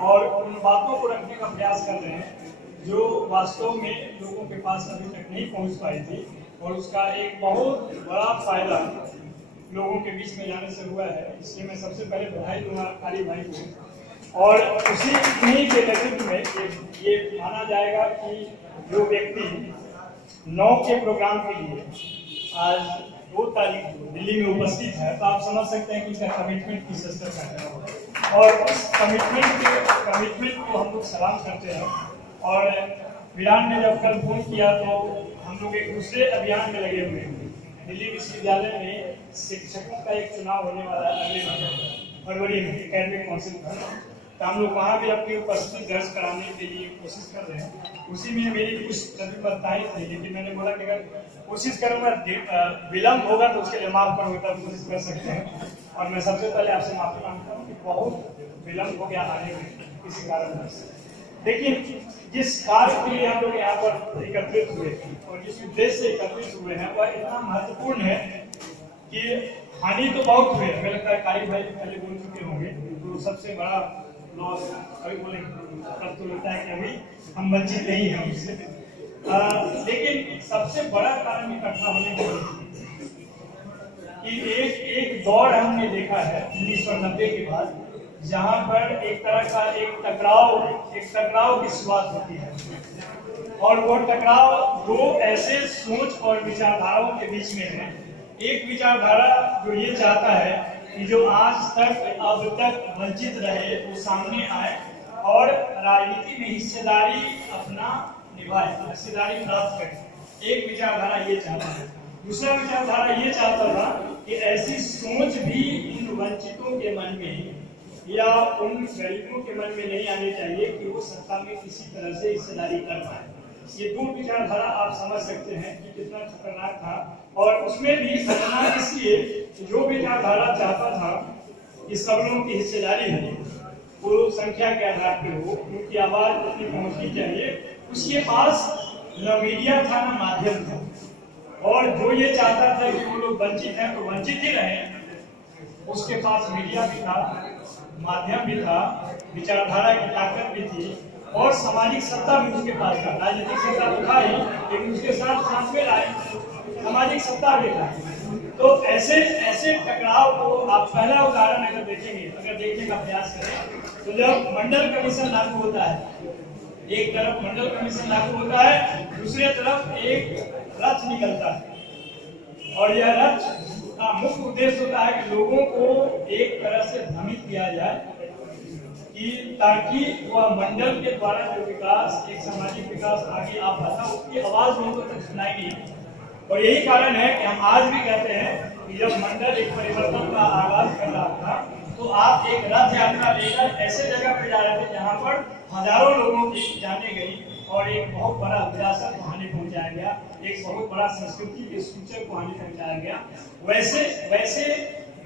और उन बातों को रखने का प्रयास कर रहे हैं जो वास्तव में लोगों के पास अभी तक नहीं पहुंच पाई थी, और उसका एक बहुत बड़ा फायदा लोगों के बीच में जाने से हुआ है। इसलिए मैं सबसे पहले बधाई दूंगा कारी भाई को, और उसी इन्हीं के नेतृत्व में ये माना जाएगा कि जो व्यक्ति 9 के प्रोग्राम के लिए आज 2 तारीख को दिल्ली में उपस्थित है, तो आप समझ सकते हैं कि इसका कमिटमेंट किस स्तर का है। और उस कमिटमेंट को हम लोग सलाम करते हैं। और वीरान ने जब कल फोन किया तो हम लोग एक दूसरे अभियान में लगे हुए हैं। दिल्ली विश्वविद्यालय में शिक्षकों का एक चुनाव होने वाला है अगले फरवरी में, एकेडमिक काउंसिल का, तो हम लोग वहाँ भी अपनी उपस्थिति दर्ज कराने के लिए कोशिश कर रहे हैं। उसी में मेरी कुछ प्रतिबद्धताएं थी, लेकिन मैंने बोला कि अगर कोशिश करूँगा, विलम्ब होगा तो उसके लिए माफ करूँगा, तब कोशिश कर सकते हैं। और मैं सबसे पहले आपसे माफी मांगता हूँ कि बहुत विलम्ब हो गया आने में किसी कारणवश। लेकिन जिस कार्य के लिए हम लोग यहाँ पर एकत्रित हुए और जिस उद्देश्य से एकत्रित हुए हैं वह इतना महत्वपूर्ण है कि हानि तो बहुत हुए, हमें लगता है कारी भाई पहले बोल चुके होंगे, तो सबसे बड़ा लॉस अभी बोले तब तो लगता है कि अभी हम वंचित नहीं हैं उससे। लेकिन सबसे बड़ा कारण इकट्ठा होने कि एक दौर हमने देखा है 1990 के बाद, जहां पर एक तरह का एक टकराव की शुरुआत होती है। और वो टकराव 2 ऐसे सोच और विचारधाराओं के बीच में है। एक विचारधारा जो ये चाहता है कि जो आज तक अब तक वंचित रहे वो सामने आए और राजनीति में हिस्सेदारी अपना निभाए, हिस्सेदारी प्राप्त करे। एक विचारधारा ये चाहता है। दूसरा विचारधारा ये चाहता था कि ऐसी सोच भी इन वंचितों के मन में या उन गरीबों के मन में नहीं आनी चाहिए कि वो सत्ता में किसी तरह से हिस्सेदारी कर पाए। ये 2 विचारधारा आप समझ सकते हैं कि कितना खतरनाक था। और उसमें भी खतरनाक इसलिए जो विचारधारा चाहता था कि सब लोगों की हिस्सेदारी हो, वो संख्या के आधार पर हो, उनकी आवाज उतनी पहुंचनी चाहिए, उसके पास न मीडिया था न माध्यम था। और जो ये चाहता था कि वो लोग वंचित हैं तो वंचित ही रहे, उसके पास मीडिया भी था, माध्यम भी था, विचारधारा की ताकत भी थी और सामाजिक सत्ता भी उसके पास था। राजनीतिक सत्ता तो था ही, लेकिन उसके साथ में आए सामाजिक सत्ता भी था। तो ऐसे टकराव को आप पहला उदाहरण अगर देखने का प्रयास करें तो जब मंडल कमीशन लागू होता है, एक तरफ मंडल कमीशन लागू होता है, दूसरे तरफ एक रथ निकलता है और यह रथ का मुख्य उद्देश्य होता है कि लोगों को एक तरह से भ्रमित किया जाए कि ताकि वह मंडल के द्वारा जो विकास, एक सामाजिक विकास आगे आ पाता, उसकी आवाज लोगों तक सुनाई नहीं। और यही कारण है कि हम आज भी कहते हैं कि जब मंडल एक परिवर्तन का आगाज कर रहा था तो आप एक रथ यात्रा लेकर ऐसे जगह पे जा रहे थे जहाँ पर हजारों लोगों की जाने गई और एक बहुत बड़ा विरासत को हानि पहुंचाया गया, एक बहुत बड़ा संस्कृति के सूचक को हानि पहुंचाया गया। वैसे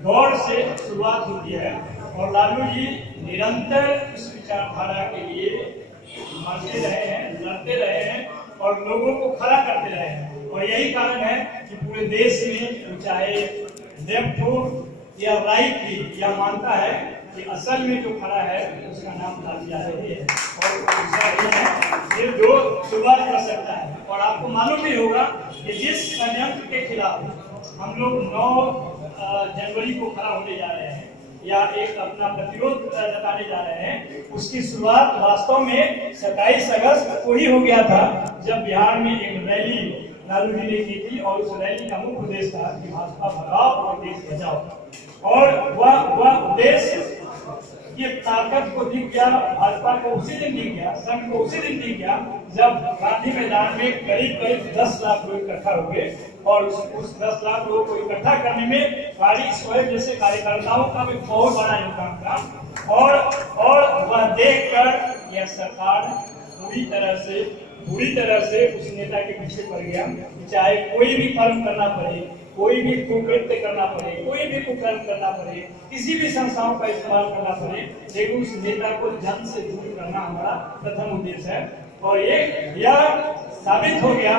दौर से शुरुआत होती है और लालू जी निरंतर उस विचारधारा के लिए मरते रहे हैं, लड़ते रहे हैं और लोगों को खड़ा करते रहे हैं। और यही कारण है कि पूरे देश में चाहे लेफ्ट हो या राइट भी यह मानता है कि असल में जो खड़ा है उसका नाम लालू यादव है और दूसरा ही है ये जो शुरुआत कर सकता है। और आपको मालूम भी होगा कि जिस षड्यंत्र के खिलाफ हम लोग 9 जनवरी को खड़ा होने जा रहे हैं या एक अपना प्रतिरोध जताने जा रहे हैं, उसकी शुरुआत वास्तव में 27 अगस्त को ही हो गया था, जब बिहार में एक रैली लालू जी ने की थी और उस रैली का मुख्य उद्देश्य था कि भाजपा भगाओ और देश बचाओ। और वह उद्देश्य ये ताकत को दिख गया, भाजपा को उसी दिन दिख गया, संघ को उसी दिन दिख गया जब गांधी मैदान में करीब 10 लाख लोग इकट्ठा हुए और उस 10 लाख लोगों को इकट्ठा करने में कारी सोहेब जैसे कार्यकर्ताओं का भी बहुत बड़ा योगदान था। और वह देखकर यह सरकार बुरी तरह से उस नेता के पीछे पड़ गया, चाहे कोई भी कर्म करना पड़े, कोई भी कुकृत्य करना पड़े, कोई भी कुकर्म करना पड़े, किसी भी संस्थाओं का इस्तेमाल करना पड़े, लेकिन उस नेता को जन से दूर करना हमारा प्रथम उद्देश्य है। और यह साबित हो गया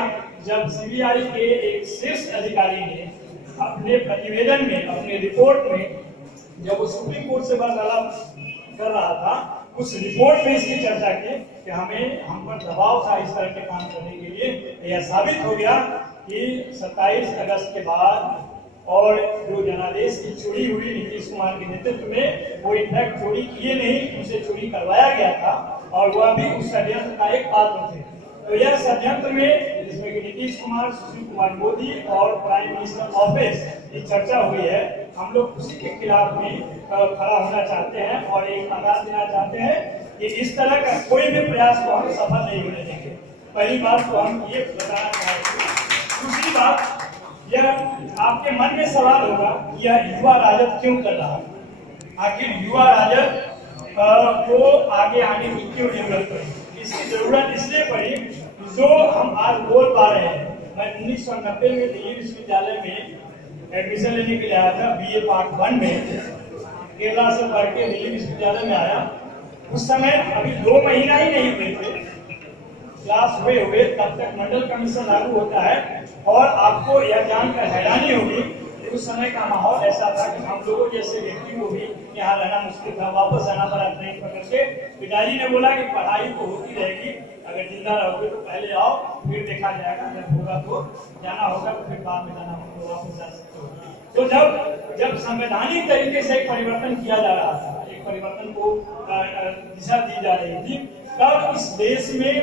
जब सीबीआई के एक शीर्ष अधिकारी ने अपने प्रतिवेदन में, अपने रिपोर्ट में, जब वो सुप्रीम कोर्ट से वार्तालाप कर रहा था उस रिपोर्ट में इसकी चर्चा की कि हम पर दबाव था इस तरह के काम करने के लिए। यह साबित हो गया कि 27 अगस्त के बाद और जो जनादेश की चोरी हुई नीतीश कुमार के नेतृत्व में, वो इनफैक्ट चोरी किए नहीं, उसे चोरी करवाया गया था और वह भी उस षड्यंत्र का एक पात्र थे। तो यह षड्यंत्र में जिसमें कि नीतीश कुमार, सुशील कुमार मोदी और प्राइम मिनिस्टर ऑफिस की चर्चा हुई है, हम लोग उसी के खिलाफ भी खड़ा होना चाहते हैं और एक आगाज देना चाहते हैं कि इस तरह का कोई भी प्रयास को हम सफल नहीं होने देंगे। पहली बात तो हम ये बताना चाहेंगे। दूसरी बात, यह आपके मन में सवाल होगा कि यह युवा राजद क्यों कर रहा है, आखिर युवा राजद को आगे आने की क्यों जरूरत पड़ी। इसकी जरूरत इसलिए पड़ी जो हम आज बोल पा रहे हैं। मैं 1990 में दिल्ली विश्वविद्यालय में एडमिशन लेने के लिए आया था, BA पार्ट 1 में, केरला से पढ़ के दिल्ली विश्वविद्यालय में आया। उस समय अभी 2 महीना ही नहीं हुए थे क्लास हुए तब तक मंडल कमीशन लागू होता है और आपको यह जानकर हैरानी होगी कि उस समय का माहौल ऐसा था कि हम लोगों जैसे व्यक्ति को भी यहाँ रहना मुश्किल था, वापस जाना पड़ा ट्रेन पकड़ के। पिताजी ने बोला कि पढ़ाई तो होती रहेगी, अगर जिंदा रहोगे तो पहले आओ, फिर देखा जाएगा, जब होगा तो जाना होगा, तो फिर बाद में जाना होगा तो वापस जा सकते हो। तो जब संवैधानिक तरीके से एक परिवर्तन किया जा रहा था, एक परिवर्तन को दिशा दी जा रही थी, तब इस देश में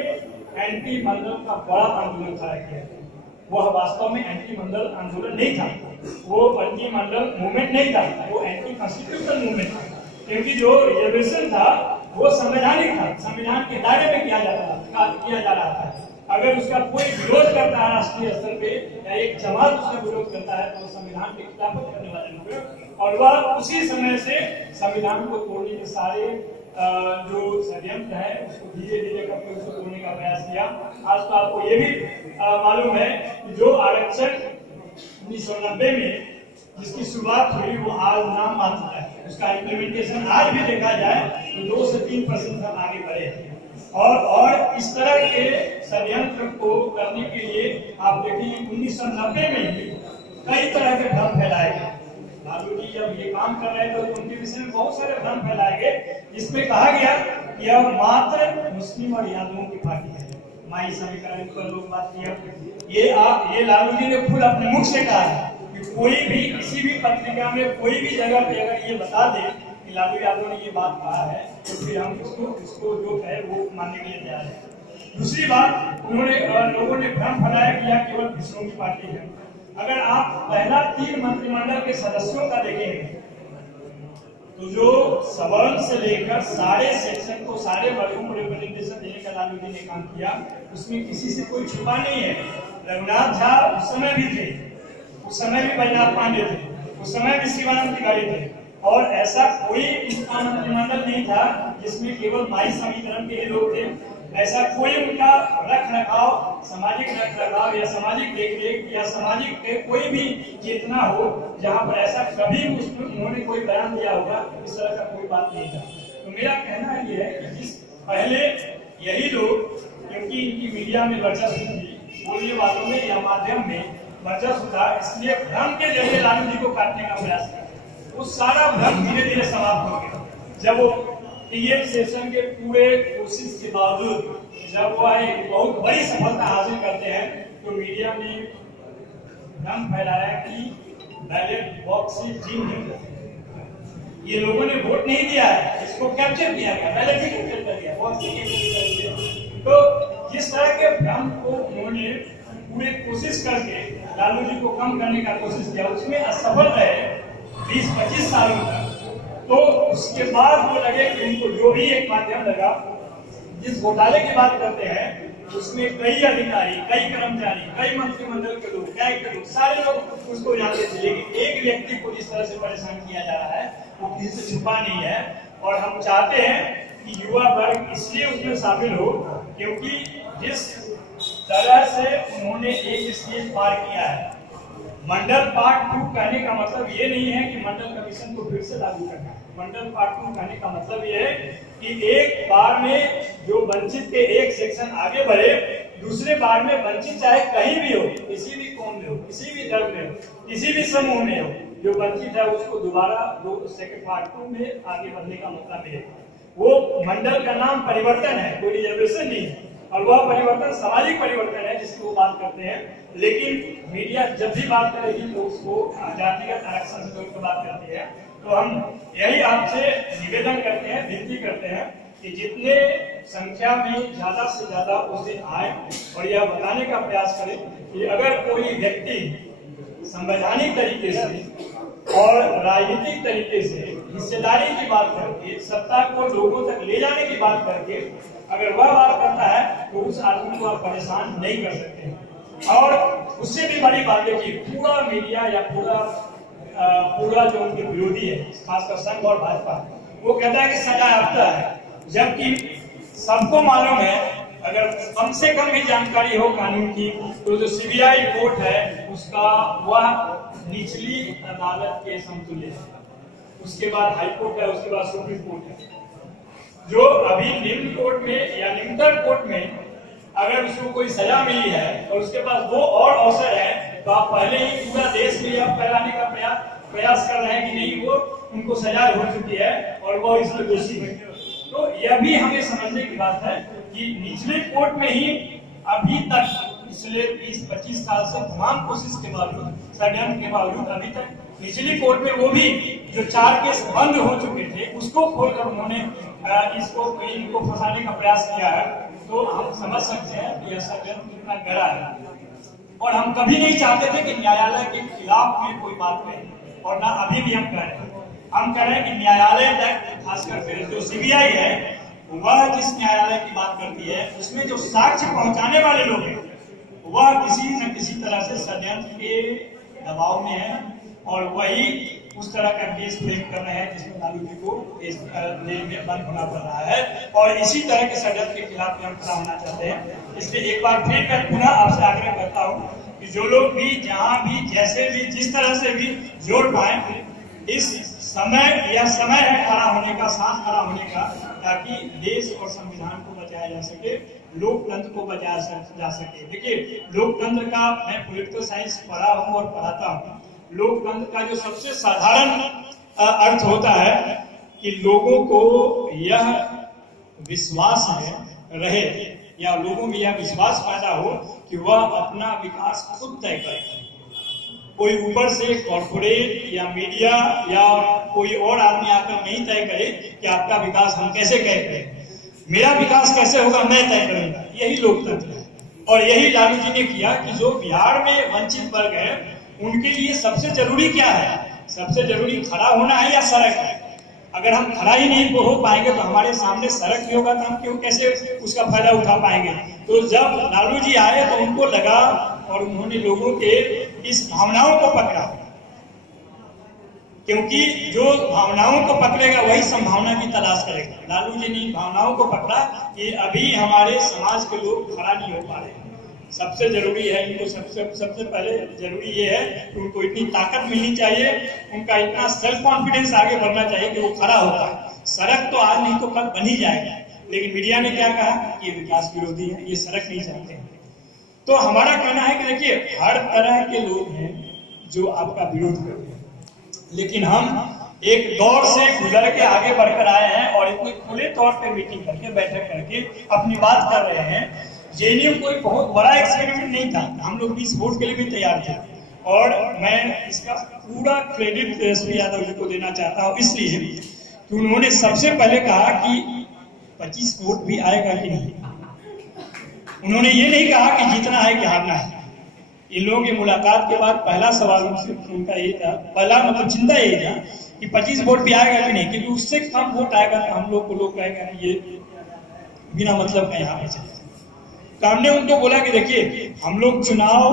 एंटी मंडल का बड़ा आंदोलन खड़ा किया। वह वास्तव में एंटी मंडल आंदोलन नहीं था, वो एंटी मंडल मूवमेंट नहीं था, वो एंटी कॉन्स्टिट्यूशनल मूवमेंट था। क्योंकि जो रिजर्वेशन था वो संवैधानिक था, संविधान के दायरे में किया जा रहा था। अगर उसका कोई विरोध करता है राष्ट्रीय स्तर पे या एक जमात उसका विरोध करता है तो वो संविधान की खिलाफत करने वाले लोग, और वह उसी समय से संविधान को तोड़ने के सारे जो षड्यंत्र है उसको धीरे धीरे करके उसको तोड़ने का प्रयास किया। आज तो आपको ये भी मालूम है कि जो आरक्षण 1990 में जिसकी शुरुआत हुई वो आज नाम मात्र है, उसका इम्प्लीमेंटेशन आज भी देखा जाए तो 2 से 3% हम आगे बढ़े थे। और इस तरह के षड्यंत्र को करने के लिए आप देखिए 1990 में ही कई तरह के भ्रम फैलाए गए। लालू जी जब ये काम कर रहे थे तो उनके विषय में बहुत सारे भ्रम फैलाए गए, जिसमें कहा गया कि यह मात्र मुस्लिम और यादवों की पार्टी है। माई समीकरण पर लोग बात किया, ये लालू जी ने खुद अपने मुख से कहा है कि कोई भी किसी भी पत्रिका में कोई भी जगह पे अगर ये बता दे कि लालू यादव ने ये बात कहा है तो फिर हम इसको जो है वो मानने के लिए तैयार है। दूसरी बात, लोगों ने भ्रम फैलाया कि यह केवल पिछड़ों की पार्टी है। अगर आप पहला 3 मंत्रिमंडल के सदस्यों का देखेंगे तो जो सवर्ण से लेकर सारे सेक्शन को, सारे वर्गों को रिप्रेजेंटेशन देने का लालू जी ने काम किया, उसमें किसी से कोई छुपा नहीं है। रघुनाथ झा उस समय भी थे, उस समय भी बैजनाथ पांडे थे, उस समय भी शिवानंद तिवारी थे, और ऐसा कोई इसका मंत्रिमंडल नहीं था जिसमें केवल माई समीकरण के लोग थे। ऐसा कोई उनका रख रखाव, सामाजिक रख रखाव या सामाजिक देखरेख या सामाजिक कोई भी चेतना हो जहां पर ऐसा कभी उन्होंने कोई बयान दिया होगा, इस तरह का कोई बात नहीं था। तो मेरा कहना ये है कि जिस पहले यही लोग, क्योंकि इनकी मीडिया में वर्चस्व थी, बोलने वालों में या माध्यम में वर्चस्व था, इसलिए भ्रम के जरिए लालू जी को काटने का प्रयास किया। वो सारा भ्रम धीरे धीरे समाप्त हो गया जब वो टीएम सेशन के पूरे कोशिश के बावजूद जब वो एक बहुत बड़ी सफलता हासिल करते हैं तो मीडिया ने भ्रम फैलाया कि बैलेट बॉक्स से जीत नहीं, ये लोगों ने वोट नहीं दिया है, इसको कैप्चर किया गया, बैलेट ही कैप्चर कर दिया, बॉक्स ही कैप्चर कर दिया। तो जिस तरह के भ्रम को उन्होंने पूरी कोशिश करके लालू जी को कम करने का कोशिश किया, उसमें असफल रहे 20-25 सालों तक। तो उसके बाद वो लगे कि उनको जो भी एक माध्यम लगा, जिस घोटाले की बात करते हैं उसमें कई अधिकारी, कई कर्मचारी, कई मंत्रिमंडल के लोग, न्याय के लोग, सारे लोग उसको जानते थे, लेकिन एक व्यक्ति को जिस तरह से परेशान किया जा रहा है वो किसी से छुपा नहीं है। और हम चाहते हैं कि युवा वर्ग इसलिए उसमें शामिल हो क्योंकि जिस तरह से उन्होंने एक स्टेज पार किया है। मंडल पार्ट 2 कहने का मतलब ये नहीं है कि मंडल कमीशन को फिर से लागू करना है। मंडल पार्ट 2 कहने का मतलब ये है कि एक बार में जो वंचित के एक सेक्शन आगे बढ़े, दूसरे बार में वंचित चाहे कहीं भी हो, किसी भी कौम में हो, किसी भी धर्म में हो, किसी भी समूह में हो, जो वंचित है उसको दोबारा सेकंड पार्ट 2 में आगे बढ़ने का मौका मिले। वो मंडल का नाम परिवर्तन है, कोई रिजर्वेशन नहीं है, और वह परिवर्तन सामाजिक परिवर्तन है जिसकी वो बात करते हैं। लेकिन मीडिया जब भी बात करेगी तो उसको जातिगत आरक्षण से जोड़कर बात करती है। तो हम यही आपसे निवेदन करते हैं, विनती करते हैं कि जितने संख्या में ज्यादा से ज्यादा उसे आए और यह बताने का प्रयास करें कि अगर कोई व्यक्ति संवैधानिक तरीके से और राजनीतिक तरीके से हिस्सेदारी की बात करके, सत्ता को लोगों तक ले जाने की बात करके अगर वह बात करता है तो उस आदमी को आप परेशान नहीं कर सकते। और उससे भी बड़ी बात है कि पूरा मीडिया या पूरा जो उनके विरोधी है, खासकर संघ और भाजपा, वो कहता है कि सजा याफ्ता है, जबकि सबको मालूम है, अगर कम से कम भी जानकारी हो कानून की, तो जो सीबीआई कोर्ट है उसका वह निचली अदालत के समतुल्य है। उसके बाद हाई कोर्ट है, उसके बाद सुप्रीम कोर्ट है। जो अभी निम्न कोर्ट में या निम्नतर कोर्ट में अगर उसको कोई सजा मिली है और उसके पास दो और अवसर है, तो आप पहले ही पूरा देश में यह फैलाने का प्रयास कर रहे हैं कि नहीं, वो उनको सजा हो चुकी है और वो इसमें दोषी है। तो यह भी हमें समझने की बात है कि निचले कोर्ट में ही अभी तक पिछले 20-25 साल से तमाम कोशिश के बावजूद, षड्यंत्र के बावजूद अभी तक निचली कोर्ट में वो भी जो 4 केस बंद हो चुके थे उसको खोलकर उन्होंने इनको फंसाने का प्रयास किया है। तो हम समझ सकते हैं कि यह षड्यंत्र कितना गहरा है। और हम कभी नहीं चाहते थे कि न्यायालय के खिलाफ में कोई बात कहे, और ना अभी भी हम कह रहे हैं। हम कह रहे हैं कि न्यायालय तक, खासकर जो सीबीआई है, वह जिस न्यायालय की बात करती है उसमें जो साक्ष्य पहुंचाने वाले लोग हैं वह किसी न किसी तरह से षड्यंत्र के दबाव में है, और वही उस तरह का केस फ्रेम कर रहे हैं जिसमें लालू जी को जेल में बंद होना पड़ रहा है। और इसी तरह के षड्यंत्र के खिलाफ हम खड़ा होना चाहते हैं। इसलिए एक बार फिर मैं पुनः आपसे आग्रह करता हूँ कि जो लोग भी, जहाँ भी, जैसे भी, जिस तरह से भी जोड़ पाए, इस समय है खड़ा होने का, साथ खड़ा होने का, ताकि देश और संविधान को बचाया जा सके, लोकतंत्र को बचाया जा सके। देखिए, लोकतंत्र का, मैं पॉलिटिकल साइंस पढ़ा हूँ और पढ़ाता हूँ, लोकतंत्र का जो सबसे साधारण अर्थ होता है कि लोगों को यह विश्वास रहे या लोगों में यह विश्वास पैदा हो कि वह अपना विकास खुद तय करे। कोई ऊपर से कॉर्पोरेट या मीडिया या कोई और आदमी आकर नहीं तय करे कि आपका विकास हम कैसे तय करें, मेरा विकास कैसे होगा मैं तय करूंगा। यही लोकतंत्र है। और यही लालू जी ने किया कि जो बिहार में वंचित वर्ग है उनके लिए सबसे जरूरी क्या है? सबसे जरूरी खड़ा होना है या सड़क है? अगर हम खड़ा ही नहीं हो पाएंगे तो हमारे सामने सड़क भी होगा तो हम क्यों कैसे उसका फायदा उठा पाएंगे? तो जब लालू जी आए तो उनको लगा और उन्होंने लोगों के इस भावनाओं को पकड़ा, क्योंकि जो भावनाओं को पकड़ेगा वही संभावना की तलाश करेगा। लालू जी ने भावनाओं को पकड़ा कि अभी हमारे समाज के लोग खड़ा नहीं हो पा रहे, सबसे जरूरी है इनको, सबसे पहले जरूरी ये है कि उनको इतनी ताकत मिलनी चाहिए, उनका इतना सेल्फ कॉन्फिडेंस आगे बढ़ना चाहिए कि वो खड़ा होता है। सड़क तो आज नहीं तो कल बन ही जाएगा, लेकिन मीडिया ने क्या कहा कि विकास विरोधी है, ये सड़क नहीं चाहते हैं। तो हमारा कहना है कि देखिए, हर तरह के लोग हैं जो आपका विरोध करते हैं, लेकिन हम एक दौर से गुजर के आगे बढ़कर आए हैं और इतने खुले तौर पे मीटिंग करके, बैठक करके अपनी बात कर रहे हैं। जेएनयू कोई बहुत बड़ा एक्सपेरिमेंट नहीं था, हम लोग 20 वोट के लिए भी तैयार थे, और मैं इसका पूरा क्रेडिट एसपी यादव जी को देना चाहता हूँ, इसलिए कि उन्होंने सबसे पहले कहा कि 25 वोट भी आएगा कि नहीं। उन्होंने ये नहीं कहा कि जीतना है कि हारना है। इन लोगों की मुलाकात के बाद पहला सवाल उनका यही था, पहला मतलब चिंता यही था कि 25 वोट भी आएगा कि नहीं, क्योंकि उससे कम वोट आएगा तो हम लोग को लोग कहेगा कि ये बिना मतलब का यहाँ पे चले। तो हमने उनको बोला कि देखिए, हम लोग चुनाव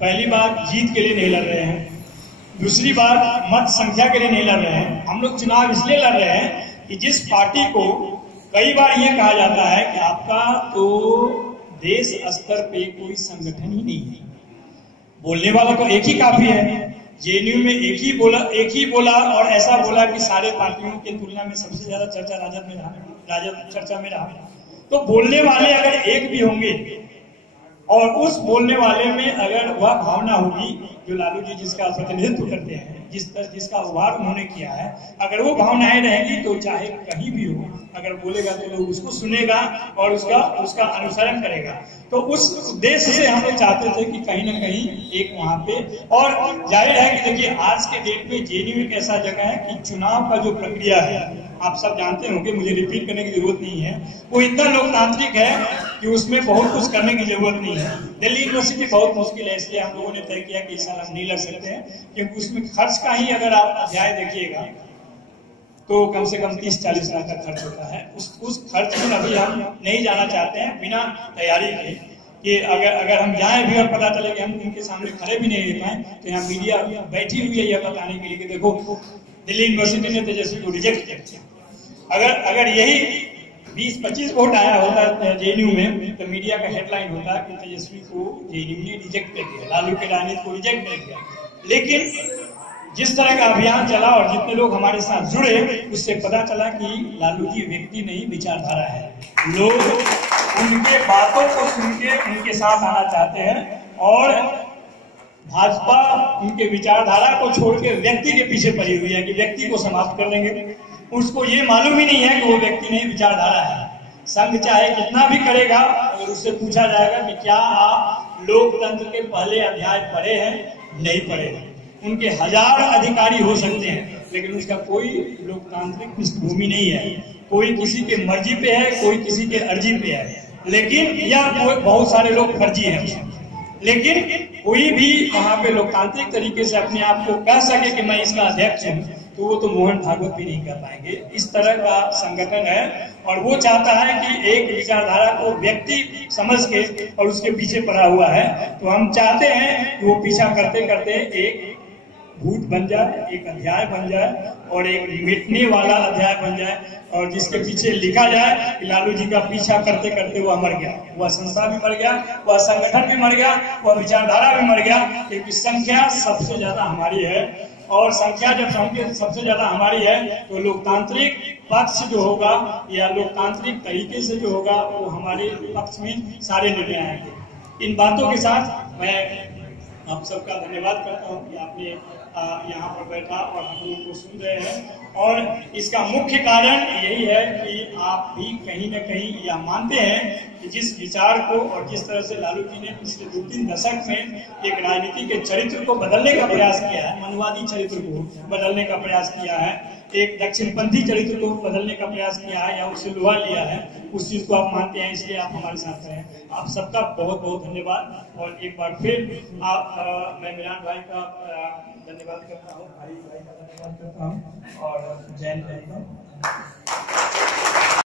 पहली बार जीत के लिए नहीं लड़ रहे हैं, दूसरी बार मत संख्या के लिए नहीं लड़ रहे हैं। हम लोग चुनाव इसलिए लड़ रहे हैं कि जिस पार्टी को कई बार ये कहा जाता है कि आपका तो देश स्तर पे कोई संगठन ही नहीं है, बोलने वाला तो एक ही काफी है। जेएनयू में एक ही बोला और ऐसा बोला कि सारे पार्टियों की तुलना में सबसे ज्यादा चर्चा राजद चर्चा में रहा। तो बोलने वाले अगर एक भी होंगे और उस बोलने वाले में अगर वह भावना होगी जो लालू जी जिसका प्रतिनिधित्व करते हैं जिसका उभार उन्होंने किया है, अगर वो भावनाएं रहेंगी तो चाहे कहीं भी हो, अगर बोलेगा तो लोग उसको सुनेगा और उसका अनुसरण करेगा। तो उस उद्देश्य से हम लोग चाहते थे कि कहीं ना कहीं एक वहां पे, और जाहिर है कि देखिए आज के डेट में जेएनयू एक ऐसा जगह है कि चुनाव का जो प्रक्रिया है आप सब जानते होंगे, मुझे रिपीट करने की जरूरत नहीं है, वो इतना लोकतांत्रिक है कि उसमें बहुत कुछ करने की जरूरत नहीं है। दिल्ली यूनिवर्सिटी बहुत मुश्किल है, इसलिए हम लोगों ने तय किया कि इस साल हम नहीं लड़ सकते हैं, क्योंकि उसमें खर्च का ही अगर आप अध्याय देखिएगा तो कम से कम 30-40 लाख का खर्च होता है। उस खर्च में अभी हम नहीं जाना चाहते हैं बिना तैयारी के, कि अगर हम जाएं भी और पता चले कि हम उनके सामने खड़े भी नहीं रह पाए, तो यहाँ मीडिया बैठी हुई है यह बताने के लिए कि देखो दिल्ली यूनिवर्सिटी ने तेजस्वी को रिजेक्ट किया। अगर यही 20-25 वोट आया होता जेएनयू में तो मीडिया का हेडलाइन होता कि तेजस्वी को जेएनयू ने रिजेक्ट कर दिया, लालू के राजनीति को रिजेक्ट कर दिया। लेकिन जिस तरह का अभियान चला और जितने लोग हमारे साथ जुड़े, उससे पता चला कि लालू जी व्यक्ति नहीं विचारधारा है। लोग उनके बातों को सुन के उनके साथ आना चाहते हैं, और भाजपा उनके विचारधारा को छोड़ के व्यक्ति के पीछे पड़ी हुई है कि व्यक्ति को समाप्त कर देंगे। उसको ये मालूम ही नहीं है कि वो व्यक्ति नहीं विचारधारा है। संघ चाहे कितना भी करेगा, अगर उससे पूछा जाएगा कि क्या आप लोकतंत्र के पहले अध्याय पढ़े हैं, नहीं पढ़े हैं। उनके 1000 अधिकारी हो सकते हैं, लेकिन उसका कोई लोकतांत्रिक पृष्ठभूमि नहीं है। कोई किसी के मर्जी पे है, कोई किसी के अर्जी पे है, लेकिन यह बहुत सारे लोग फर्जी हैं। लेकिन कोई भी वहां पे लोकतांत्रिक तरीके से अपने आप को कह सके कि मैं इसका अध्यक्ष हूं, तो वो तो मोहन भागवत भी नहीं कर पाएंगे। इस तरह का संगठन है, और वो चाहता है कि एक विचारधारा को व्यक्ति समझ के और उसके पीछे पड़ा हुआ है। तो हम चाहते हैं कि वो पीछा करते करते एक भूत बन जाए, एक अध्याय बन जाए, और एक मिटने वाला अध्याय बन जाए, और जिसके पीछे लिखा जाए कि लालू जी का पीछा करते करते वह मर गया, वह संस्था भी मर गया, वह संगठन भी मर गया, वह विचारधारा भी मर गया। क्योंकि संख्या सबसे ज्यादा हमारी है, और संख्या जब सबसे ज्यादा हमारी है तो लोकतांत्रिक पक्ष जो होगा या लोकतांत्रिक तरीके से जो होगा वो हमारे पक्ष में सारे निर्णय आएंगे। इन बातों के साथ मैं आप सबका धन्यवाद करता हूँ कि आपने यहाँ पर बैठा और हम लोगों को सुन रहे हैं। और इसका मुख्य कारण यही है कि आप भी कहीं न कहीं यह मानते हैं कि जिस विचार को और जिस तरह से लालू जी ने पिछले 2-3 दशक में एक राजनीति के चरित्र को बदलने का प्रयास किया है, मनवादी चरित्र को बदलने का प्रयास किया है, एक दक्षिणपंथी चरित्र को बदलने का प्रयास किया है या उससे लोहा लिया है, उस चीज को आप मानते हैं, इसलिए आप हमारे साथ हैं। आप सबका बहुत बहुत धन्यवाद। और एक बार फिर मैं मिलान भाई का धन्यवाद करता हूँ, भाई का धन्यवाद करता हूँ, और जय हिंद।